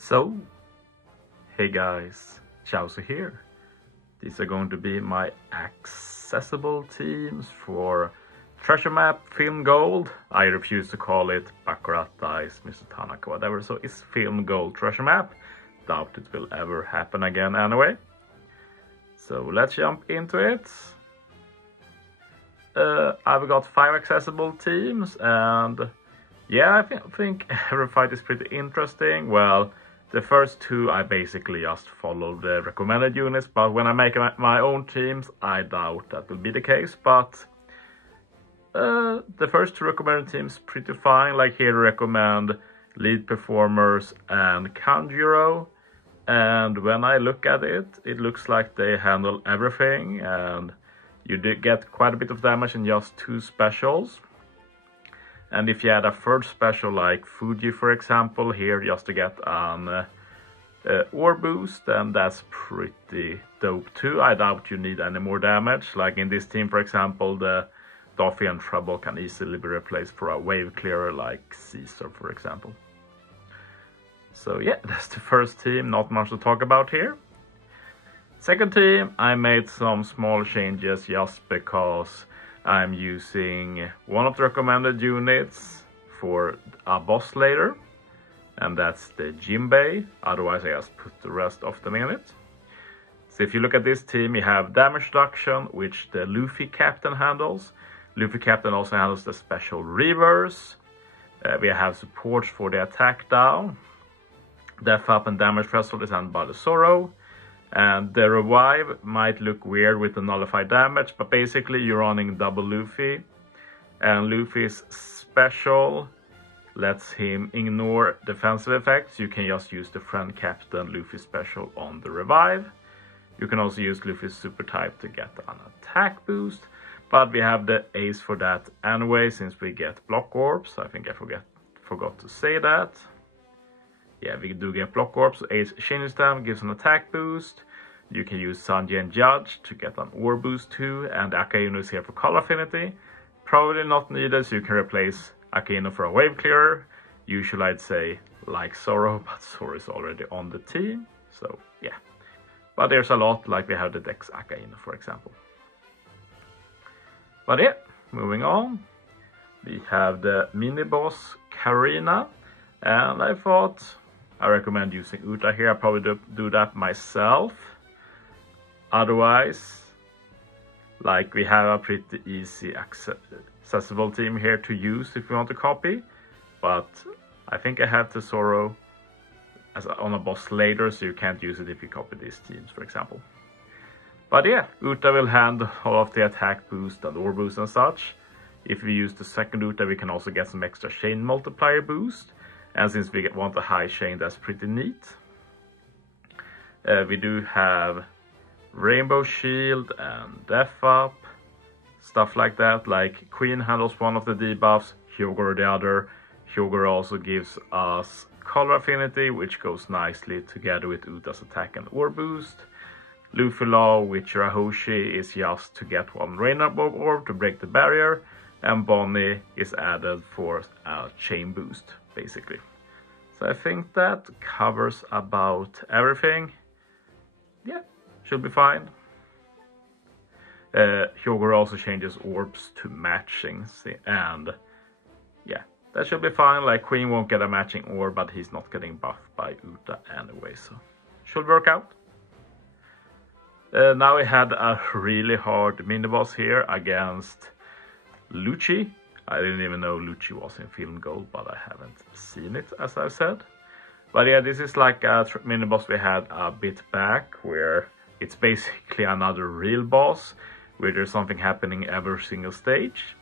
So, hey guys, Chauzu here. These are going to be my accessible teams for Treasure Map Film Gold. I refuse to call it Baccarat Dice, Mr. Tanaka, whatever, so it's Film Gold Treasure Map. Doubt it will ever happen again anyway. So let's jump into it. I've got 5 accessible teams, and yeah, I think every fight is pretty interesting. Well, the first 2 I basically just follow the recommended units, but when I make my own teams, I doubt that will be the case. But the first 2 recommended teams pretty fine. Like here, recommend lead performers and Conjuro. And when I look at it, it looks like they handle everything, and you did get quite a bit of damage in just 2 specials. And if you add a 3rd special like Fuji, for example, here just to get an ore boost, then that's pretty dope too. I doubt you need any more damage. Like in this team, for example, the Duffy and Trouble can easily be replaced for a wave clearer like Caesar, for example. So yeah, that's the first team, not much to talk about here. Second team, I made some small changes just because I'm using one of the recommended units for a boss later, and that's the Jinbei. Otherwise I just put the rest of them in it. So if you look at this team, you have damage reduction, which the Luffy captain handles. Luffy captain also handles the special reverse. We have support for the attack down. Death up and damage threshold is handled by the Tesoro. And the revive might look weird with the nullified damage, but basically you're running double Luffy. And Luffy's special lets him ignore defensive effects. You can just use the friend captain Luffy special on the revive. You can also use Luffy's super type to get an attack boost. But we have the ace for that anyway, since we get block orbs. I think I forgot to say that. Yeah, we do get block orbs. So ace changes them, gives an attack boost. You can use Sanji and Judge to get an ore boost too. And Akainu is here for color affinity. Probably not needed, so you can replace Akainu for a wave clearer. Usually I'd say like Zoro, but Zoro is already on the team. So yeah. But there's a lot, like we have the Dex Akainu, for example. But yeah, moving on. We have the mini boss Carina. And I thought I recommend using Uta here. I'll probably do that myself. Otherwise, like we have a pretty easy accessible team here to use if you want to copy. But I think I have Tesoro on a boss later, so you can't use it if you copy these teams, for example. But yeah, Uta will handle all of the attack boost and ore boost and such. If we use the second Uta, we can also get some extra chain multiplier boost. And since we want a high chain, that's pretty neat. We do have Rainbow Shield and Death Up, stuff like that. Like Queen handles one of the debuffs, Hyogoro the other. Hyogoro also gives us color affinity, which goes nicely together with Uta's attack and ore boost. Luffy Law with Shirahoshi is just to get one Rainbow Orb to break the barrier. And Bonnie is added for a chain boost, basically. So I think that covers about everything. Yeah, should be fine. Hyogoro also changes orbs to matching, and yeah, that should be fine. Like Queen won't get a matching orb, but he's not getting buffed by Uta anyway, so should work out. Now we had a really hard mini boss here against Lucci. I didn't even know Lucci was in Film Gold, but I haven't seen it, as I've said. But yeah, this is like a mini boss we had a bit back, where it's basically another real boss, where there's something happening every single stage.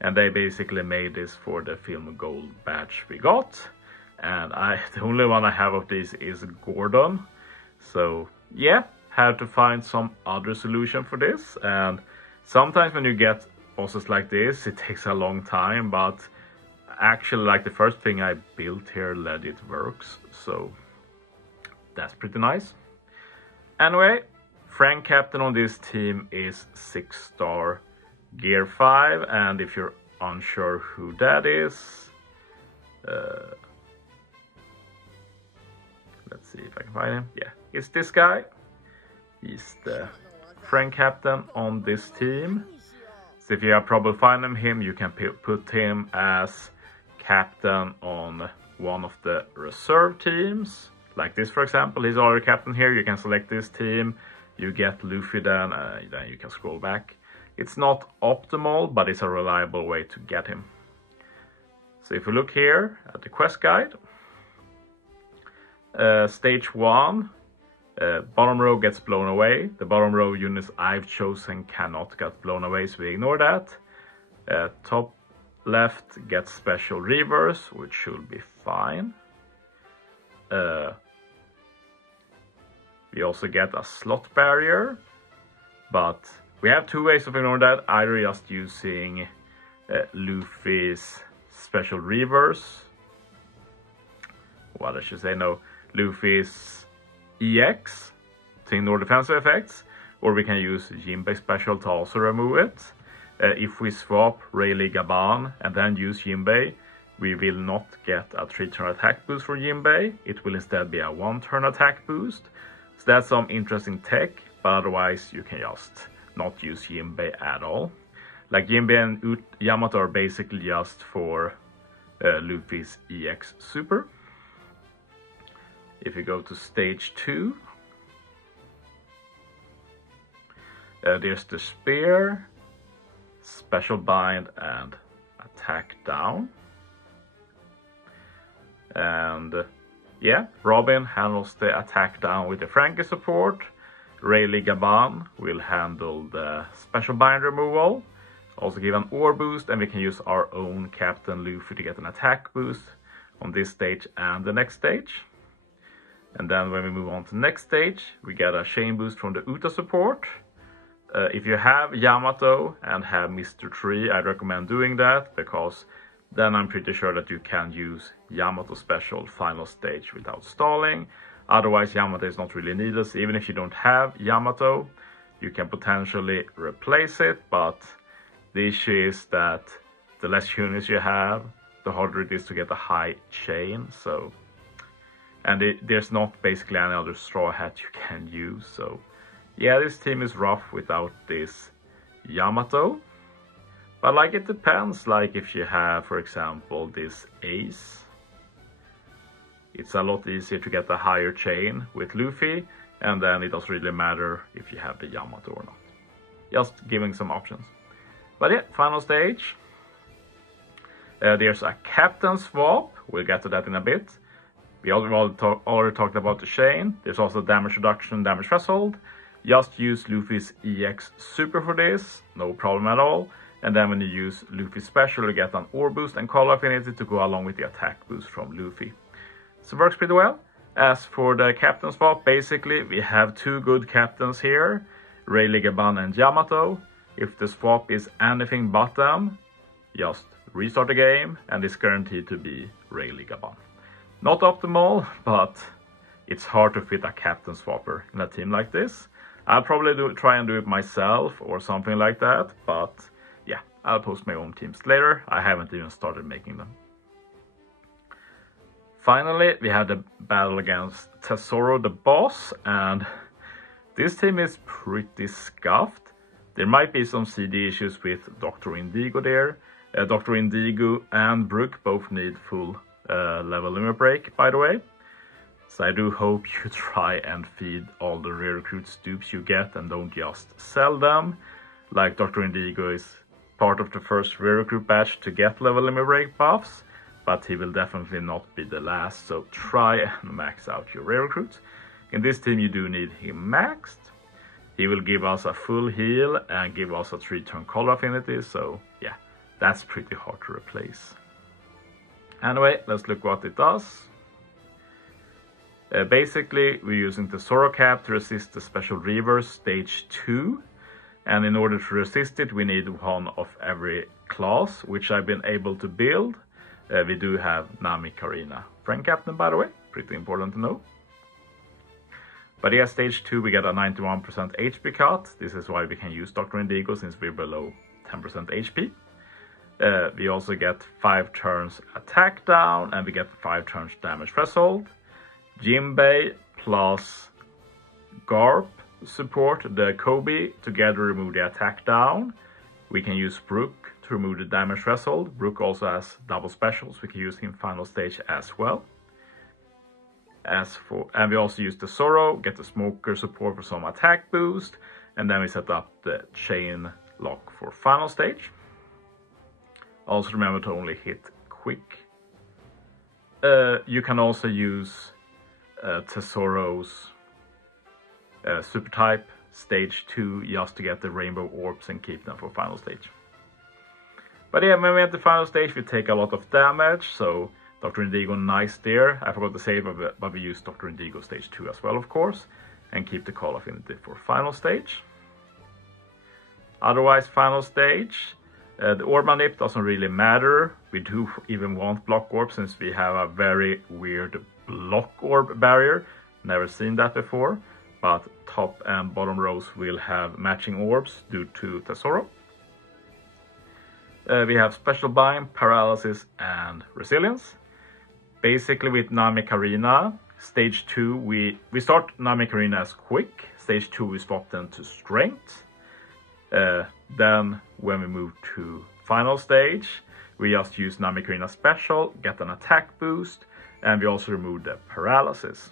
And they basically made this for the Film Gold badge we got. And the only one I have of this is Gordon. So yeah, had to find some other solution for this. And sometimes when you get bosses like this, it takes a long time, but actually like the first thing I built here legit works, so that's pretty nice. Anyway, Frank captain on this team is 6-star Gear 5, and if you're unsure who that is, Let's see if I can find him. Yeah, it's this guy. He's the friend captain on this team. So if you have trouble finding him, you can put him as captain on one of the reserve teams. Like this, for example, he's already captain here. You can select this team. You get Luffy then you can scroll back. It's not optimal, but it's a reliable way to get him. So if you look here at the quest guide, stage 1, bottom row gets blown away. The bottom row units I've chosen cannot get blown away, so we ignore that. Top left gets special reverse, which should be fine. We also get a slot barrier, but we have two ways of ignoring that. Either just using Luffy's special reverse, what I should say, no, Luffy's EX to ignore defensive effects, or we can use Jinbei special to also remove it. If we swap Rayleigh Gaban and then use Jinbei, we will not get a 3-turn attack boost for Jinbei. It will instead be a 1-turn attack boost. So that's some interesting tech, but otherwise you can just not use Jinbei at all. Like Jinbei and Yamato are basically just for Luffy's EX Super. If you go to stage 2, there's the spear, special bind and attack down. And yeah, Robin handles the attack down with the Frankie support. Rayleigh Gaban will handle the special bind removal. Also give an ore boost, and we can use our own Captain Luffy to get an attack boost on this stage and the next stage. And then when we move on to the next stage, we get a chain boost from the Uta support. If you have Yamato and have Mr. Tree, I recommend doing that, because then I'm pretty sure that you can use Yamato special final stage without stalling. Otherwise, Yamato is not really needed. So even if you don't have Yamato, you can potentially replace it, but the issue is that the less units you have, the harder it is to get a high chain. So, and there's not basically any other straw hat you can use. So yeah, this team is rough without this Yamato. But like, it depends, like if you have, for example, this Ace, it's a lot easier to get a higher chain with Luffy, and then it doesn't really matter if you have the Yamato or not. Just giving some options. But yeah, final stage. There's a captain swap, we'll get to that in a bit. We already talked about the chain. There's also damage reduction, damage threshold. Just use Luffy's EX Super for this, no problem at all. And then when you use Luffy's special, you get an ore boost and color affinity to go along with the attack boost from Luffy. So it works pretty well. As for the captain swap, basically we have two good captains here, Rayleigh Gaban and Yamato. If the swap is anything but them, just restart the game and it's guaranteed to be Rayleigh Gaban. Not optimal, but it's hard to fit a captain swapper in a team like this. I'll probably try and do it myself or something like that, but yeah, I'll post my own teams later. I haven't even started making them. Finally, we have the battle against Tesoro the boss, and this team is pretty scuffed. There might be some CD issues with Dr. Indigo there. Dr. Indigo and Brook both need full level limit break, by the way. So I do hope you try and feed all the rare recruit dupes you get and don't just sell them. Like Dr. Indigo is part of the first rare recruit batch to get level limit break buffs, but he will definitely not be the last, so try and max out your rare recruits. In this team you do need him maxed. He will give us a full heal and give us a 3-turn color affinity, so yeah, that's pretty hard to replace. Anyway, let's look what it does. Basically, we're using Tesoro Cap to resist the special reverse stage 2. And in order to resist it, we need one of every class, which I've been able to build. We do have Nami, Carina, friend captain, by the way. Pretty important to know. But yeah, stage 2, we get a 91% HP cut. This is why we can use Dr. Indigo, since we're below 10% HP. We also get 5 turns attack down, and we get 5 turns damage threshold. Jinbei plus Garp support the Kobe, together remove the attack down. We can use Brook to remove the damage threshold. Brook also has double specials, we can use him final stage as well. And we also use Tesoro, get the Smoker support for some attack boost, and then we set up the chain lock for final stage. Also remember to only hit quick. You can also use Tesoro's super type stage 2 just to get the rainbow orbs and keep them for final stage. But yeah, when we enter final stage we take a lot of damage, so Dr. Indigo nice there. I forgot to say, but we use Dr. Indigo stage 2 as well, of course, and keep the Call Affinity for final stage. Otherwise, final stage, the orb manip doesn't really matter. We do even want block orb since we have a very weird block orb barrier. Never seen that before, but top and bottom rows will have matching orbs due to Tesoro. We have Special Bind, Paralysis, and Resilience. Basically with Nami Carina, stage 2 we start Nami Carina as quick, stage 2 we swap them to strength. Then when we move to final stage, we just use Nami Carina special, get an attack boost, and we also remove the paralysis.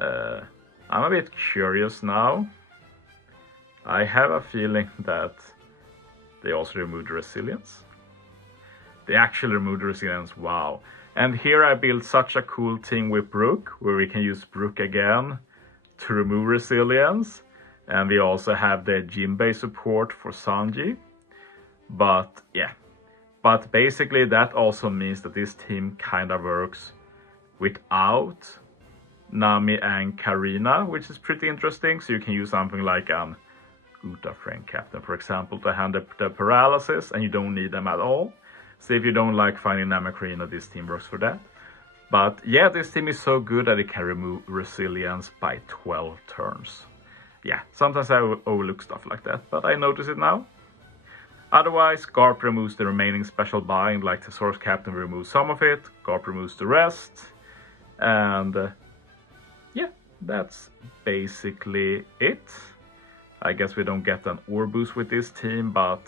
I'm a bit curious now. I have a feeling that they also remove the resilience. They actually remove the resilience, wow. And here I built such a cool team with Brook, where we can use Brook again to remove resilience. And we also have the Jinbei support for Sanji. But yeah, but basically that also means that this team kind of works without Nami and Carina, which is pretty interesting. So you can use something like an Uta Friend Captain, for example, to handle the paralysis, and you don't need them at all. So if you don't like finding Nami and Carina, this team works for that. But yeah, this team is so good that it can remove resilience by 12 turns. Yeah, sometimes I overlook stuff like that, but I notice it now. Otherwise, Garp removes the remaining special bind, like the Source Captain removes some of it, Garp removes the rest. And yeah, that's basically it. I guess we don't get an orb boost with this team, but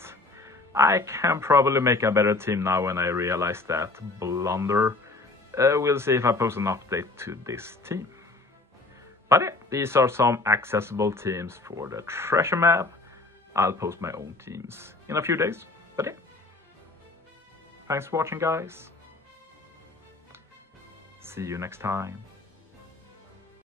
I can probably make a better team now when I realize that blunder. We'll see if I post an update to this team. But yeah, these are some accessible teams for the treasure map. I'll post my own teams in a few days. But yeah, thanks for watching, guys. See you next time.